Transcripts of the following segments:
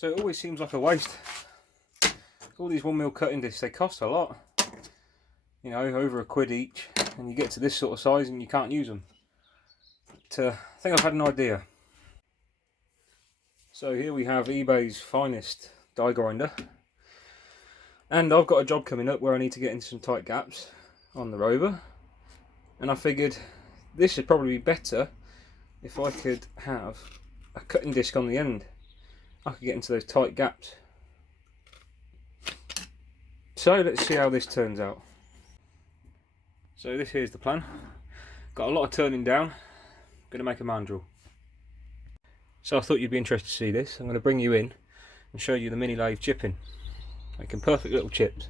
So it always seems like a waste. All these 1mm cutting discs, they cost a lot. You know, over £1 each, and you get to this sort of size and you can't use them. But, I think I've had an idea. So here we have eBay's finest die grinder. And I've got a job coming up where I need to get into some tight gaps on the Rover. And I figured this would probably be better if I could have a cutting disc on the end. I could get into those tight gaps. So let's see how this turns out. So this here's the plan. Got a lot of turning down. Going to make a mandrel. So I thought you'd be interested to see this. I'm going to bring you in and show you the mini lathe chipping. Making perfect little chips.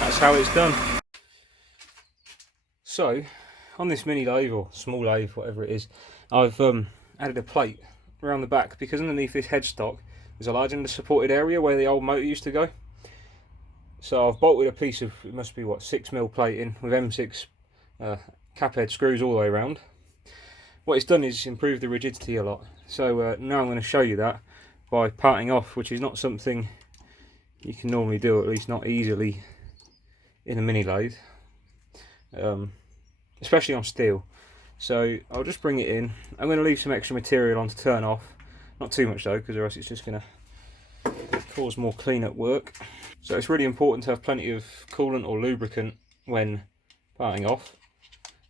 That's how it's done. So on this mini lathe, or small lathe, whatever it is, I've added a plate around the back because underneath this headstock there's a large under-supported area where the old motor used to go. So I've bolted a piece of, it must be what, 6mm plating with M6 cap head screws all the way around. What it's done is improved the rigidity a lot. So now I'm going to show you that by parting off, which is not something you can normally do, or at least not easily in a mini lathe. Especially on steel. So I'll just bring it in. I'm going to leave some extra material on to turn off. Not too much though, because or else it's just going to cause more cleanup work. So it's really important to have plenty of coolant or lubricant when parting off.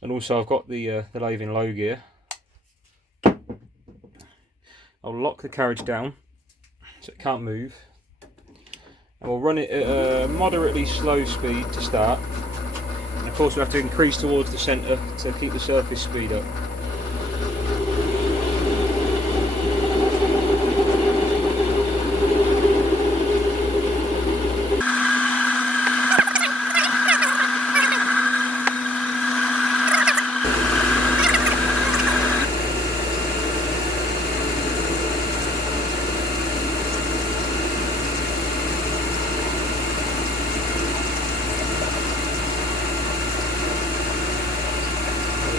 And also I've got the lathe in low gear. I'll lock the carriage down so it can't move. And we'll run it at a moderately slow speed to start. Of course we have to increase towards the centre to keep the surface speed up.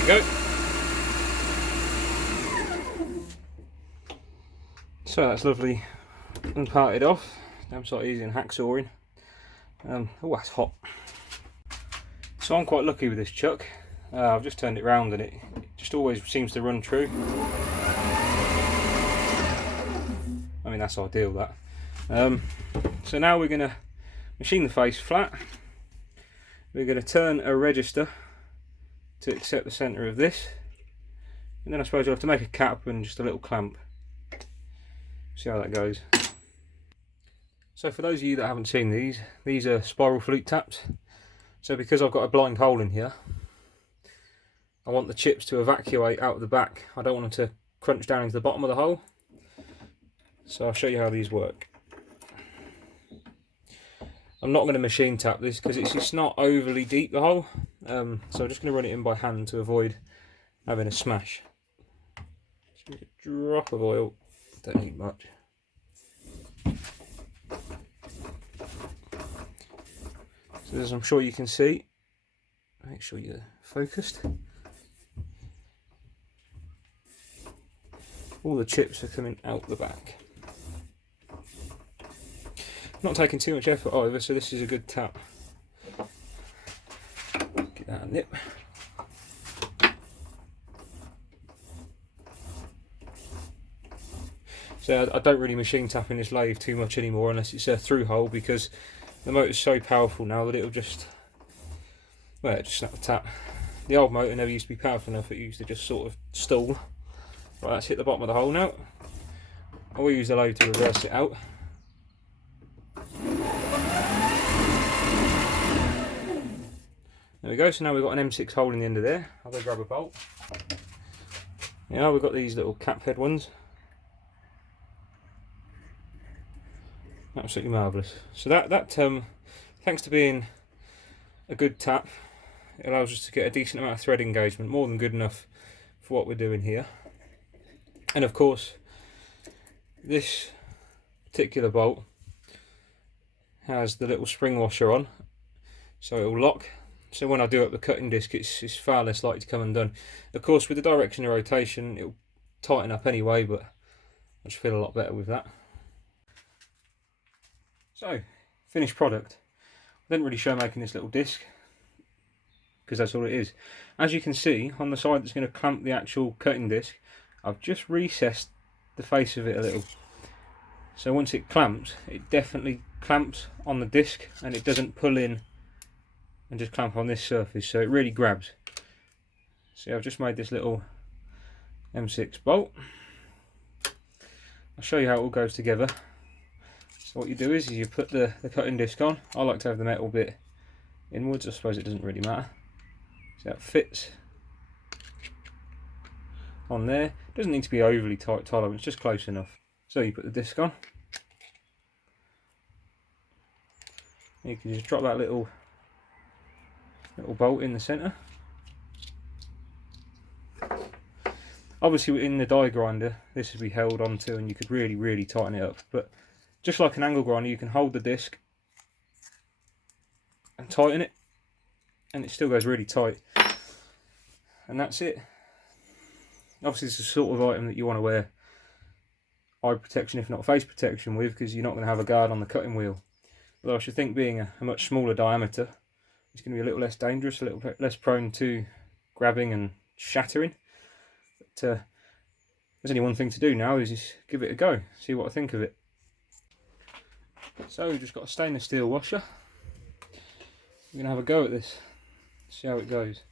Go. So that's lovely and parted off. Damn sort of easy and hacksawing. Oh, that's hot. So I'm quite lucky with this chuck. I've just turned it round and it just always seems to run true. I mean, that's ideal, that. So now we're going to machine the face flat. We're going to turn a register to accept the centre of this, and then I suppose you'll have to make a cap and just a little clamp. See how that goes. So for those of you that haven't seen these are spiral flute taps. So because I've got a blind hole in here, I want the chips to evacuate out of the back. I don't want them to crunch down into the bottom of the hole. So I'll show you how these work. I'm not going to machine tap this because it's not overly deep, the hole. So I'm just going to run it in by hand to avoid having a smash. Just a drop of oil, don't need much. So as I'm sure you can see, make sure you're focused. All the chips are coming out the back. Not taking too much effort either, so this is a good tap. Get that nip. So I don't really machine tap in this lathe too much anymore unless it's a through hole, because the motor's so powerful now that it'll just, well, it just snap the tap. The old motor never used to be powerful enough, it used to just sort of stall. Right, that's hit the bottom of the hole now. I will use the lathe to reverse it out. There we go, so now we've got an M6 hole in the end of there. I'll go grab a bolt. Yeah, we've got these little cap head ones. Absolutely marvellous. So that thanks to being a good tap, it allows us to get a decent amount of thread engagement, more than good enough for what we're doing here. And of course, this particular bolt has the little spring washer on, so it will lock. So when I do up the cutting disc, it's far less likely to come undone. Of course, with the direction of rotation, it will tighten up anyway, but I just feel a lot better with that. So, finished product. I didn't really show making this little disc, because that's all it is. As you can see, on the side that's going to clamp the actual cutting disc, I've just recessed the face of it a little. So once it clamps, it definitely clamps on the disc and it doesn't pull in and just clamp on this surface, so it really grabs. See, I've just made this little M6 bolt. I'll show you how it all goes together. So what you do is you put the cutting disc on. I like to have the metal bit inwards, I suppose it doesn't really matter. So that fits on there. It doesn't need to be overly tight tolerance, just close enough. So you put the disc on. You can just drop that little bolt in the centre. Obviously in the die grinder this would be held onto and you could really tighten it up, but just like an angle grinder you can hold the disc and tighten it and it still goes really tight, and that's it. Obviously it's the sort of item that you want to wear eye protection if not face protection with, because you're not going to have a guard on the cutting wheel. Although I should think being a much smaller diameter, it's going to be a little less dangerous, a little bit less prone to grabbing and shattering. But there's only one thing to do now, is just give it a go, see what I think of it. So we've just got a stainless steel washer. We're going to have a go at this, see how it goes.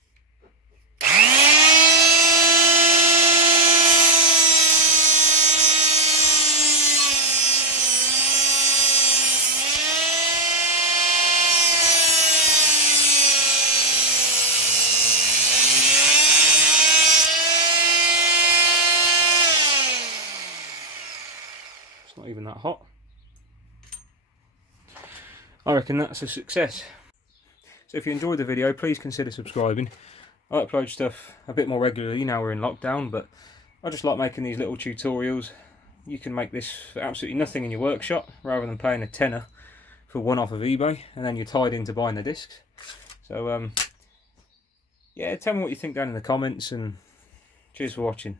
Not even that hot. I reckon that's a success. So if you enjoyed the video, please consider subscribing. I upload stuff a bit more regularly now we're in lockdown, but I just like making these little tutorials. You can make this for absolutely nothing in your workshop, rather than paying a tenner for one off of eBay and then you're tied into buying the discs. So yeah, tell me what you think down in the comments, and cheers for watching.